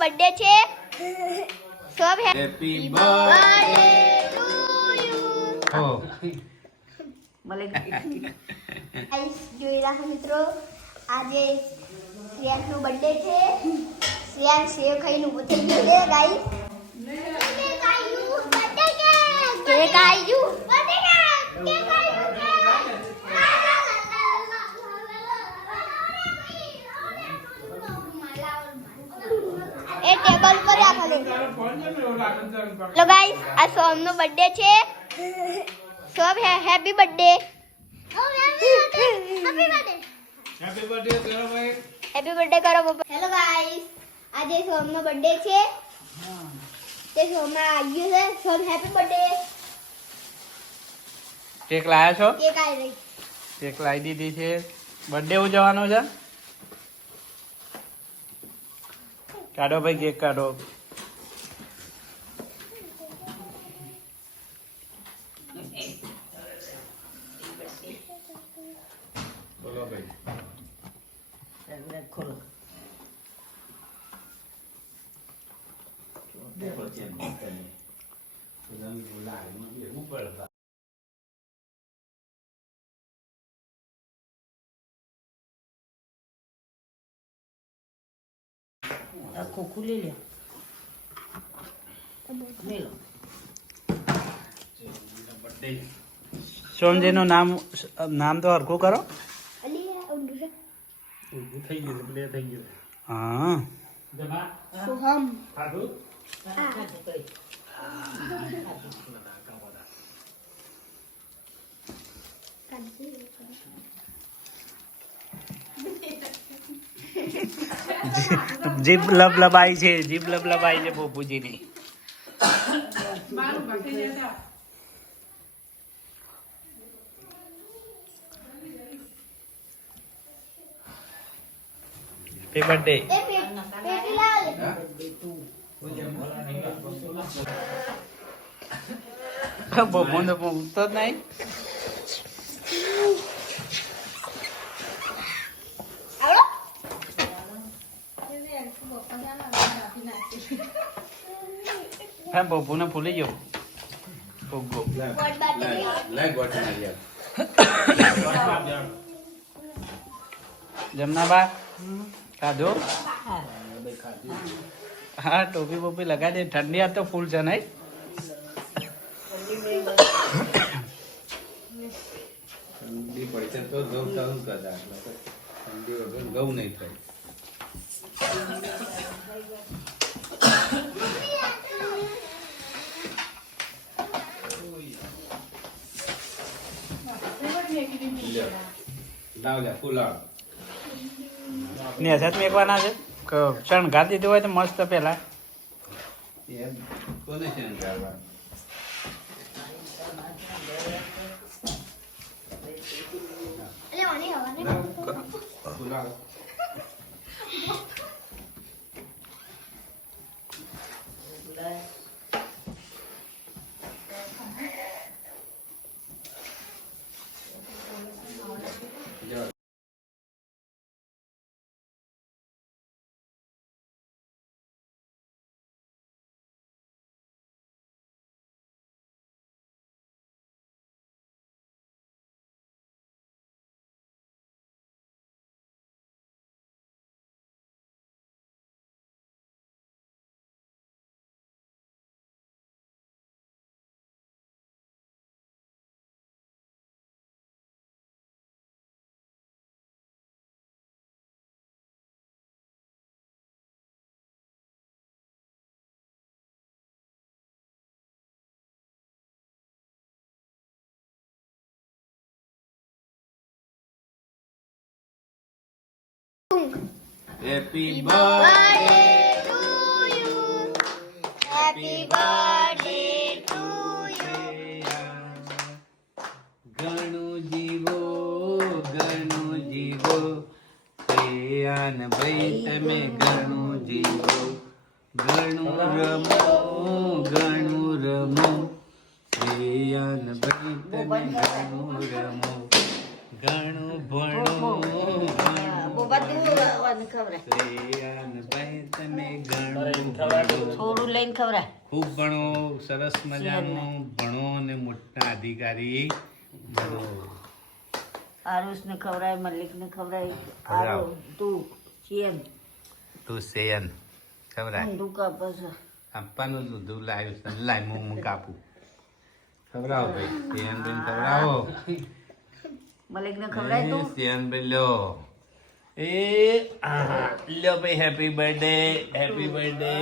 Birthday छे सब happy birthday to you हो મને ગાઈસ જોઈ રહ્યા મિત્રો આજે શ્રેયાંશનો બર્થડે છે શ્રેયાંશ સેવ ખાઈને ઊભો થઈ ગયો છે ગાઈસ કેક આવ્યું બર્થડે કેક આવ્યું બર્થડે કેક એ ટેબલ પર રાખો લે લો ગાઈસ આ સોમનો બર્થડે છે सब है हैप्पी बर्थडे હેપી બર્થડે કરો ભાઈ हैप्पी बर्थडे करो पप्पा हेलो गाइस आज सोमનો બર્થડે છે તે સોમના આવ્યું છે સોમ हैप्पी बर्थडे કેક લાયા છો કેક આવી રહી કેક લાવી દીધી છે બર્થડે ઉજવવાનો છે કાઢો ભાઈ કેક કાઢો બોલો ભાઈ ખોલો આખું ખુલી લે લે લો સોમજી નું નામ તો હરખું કરો અલી ઉંડુ છે થઈ ગયું પ્લે થઈ ગયું હા સોહમ જીભ લબલબાઈ છે જીભ લબલબાઈ છે પોપુજીની હેપી બર્થડે એ પેટી લાવ લે પોપુ તો પૂછતો જ નહીં આવડો હા પોપુને ભૂલી ગયો પોગો ગોડ બાટી જમનાબા ખાધો હા ટોપી બોપી લગાવી દે ઠંડી આ તો ફૂલ છે નહીં ઠંડી પડશે તો ઘઉં ચાલુ કદાચ ઠંડી વગર ઘઉં નહીં થાય લાવ જા ફૂલાવ ને હજાર મેકવાના છે શણગાર દીધું હોય તો મસ્ત પેલા એમ કોને છે ને ગાળવા અલે ઓની હવા ને ફૂલાવ happy birthday to you happy birthday to you ઘણું જીવો પ્રિયાન ભાઈ તમે ઘણું જીવો ઘણું રમો પ્રિયાન ભાઈ તમે ઘણું રમો ઘણું ભણો બોબા તું ખવડાય શ્રેયાનભાઈ તમે ઘણું ભણો. થોડું લઈને ખવડાય ખૂબ ભણો, સરસ મજાનું ભણો અને મોટા અધિકારી બનો. આરુષ ને ખવડાય, મલ્લિક ને ખવડાય, ખવડાવો. તું ચિયન તું શેયન ખવડાય. ઊંધું કાપસ આપવાનું દૂધ લાવ્યું છે. લાય હું કાપું. ખવડાવો ભાઈ, શેયનભાઈને ખવડાવો. મલ્લિક ને ખવડાય તું શેયનભાઈ લ્યો. લ્યો ભાઈ, happy birthday, happy birthday,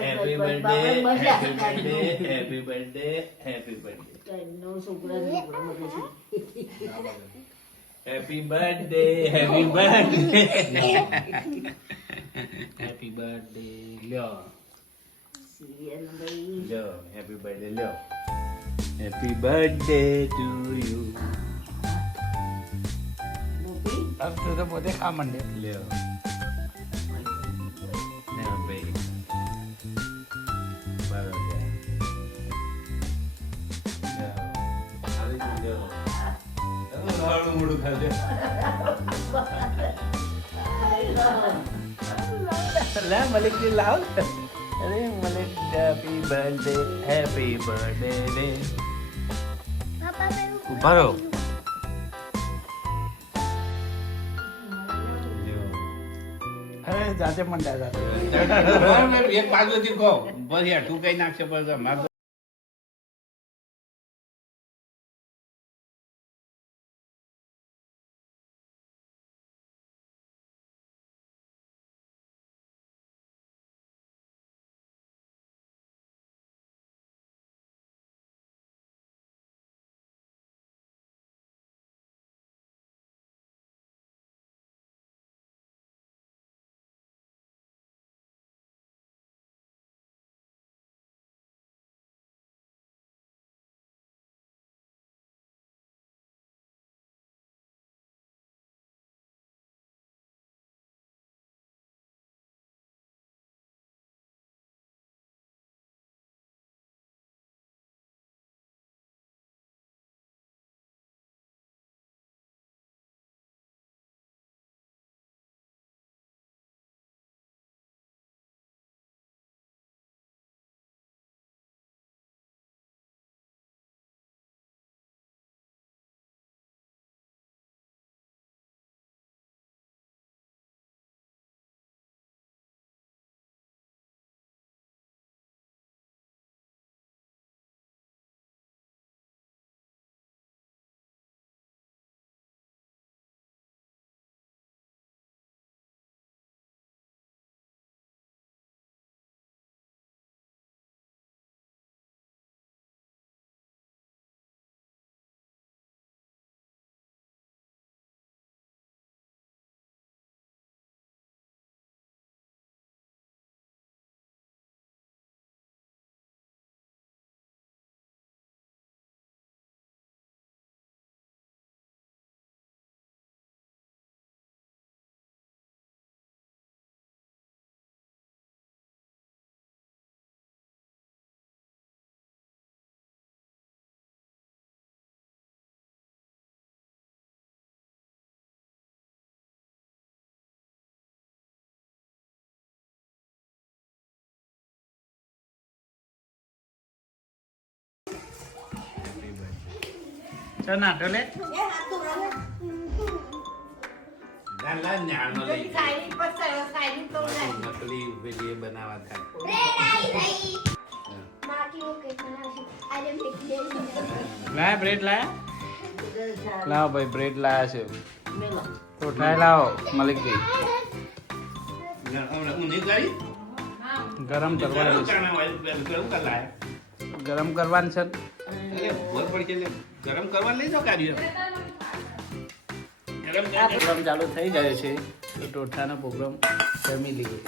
happy birthday, happy birthday, happy birthday, happy birthday. નો છોકરા ને happy birthday, happy birthday, happy birthday. લ્યો ચિયન ભાઈ લ્યો, હેપી બર્થડે લ્યો. Happy birthday to you. મોટી अब तो પોતે ખા માંડે. લ્યો લ્યો ભાઈ. બરોબર. લ્યો. આવી લ્યો. મારું મોઢું ખાજે. લા મલિકજી લાવ. અરે Malik, happy birthday, happy birthday રે. ઉભા રહો. અરે જાતે મંડ્યા જાતે. એક બાજુથી કહો બસ યાર, તું કઈ નાખશે બસ અમારે તો. ચાલ નાટો લે. લા ન્યાનો લઈ નકલી પેલી એ બનાવવા થાય. લાયા બ્રેડ લાયા. લાવો ભાઈ, બ્રેડ લાયા છે. મેલો તો ઉઠાઈ લાવો મલિકજી. ઊંધી કરી ગરમ કરવાનું છે. ગરમ કર લાય. ગરમ કરવાનું છે. અરે ભોર પડશે એટલે ગરમ કરવા લઈ જાઓ કાઢી. ગરમ પ્રોગ્રામ ચાલુ થઈ ગયો છે તો ટોઠાનો પ્રોગ્રામ જમી લીધો.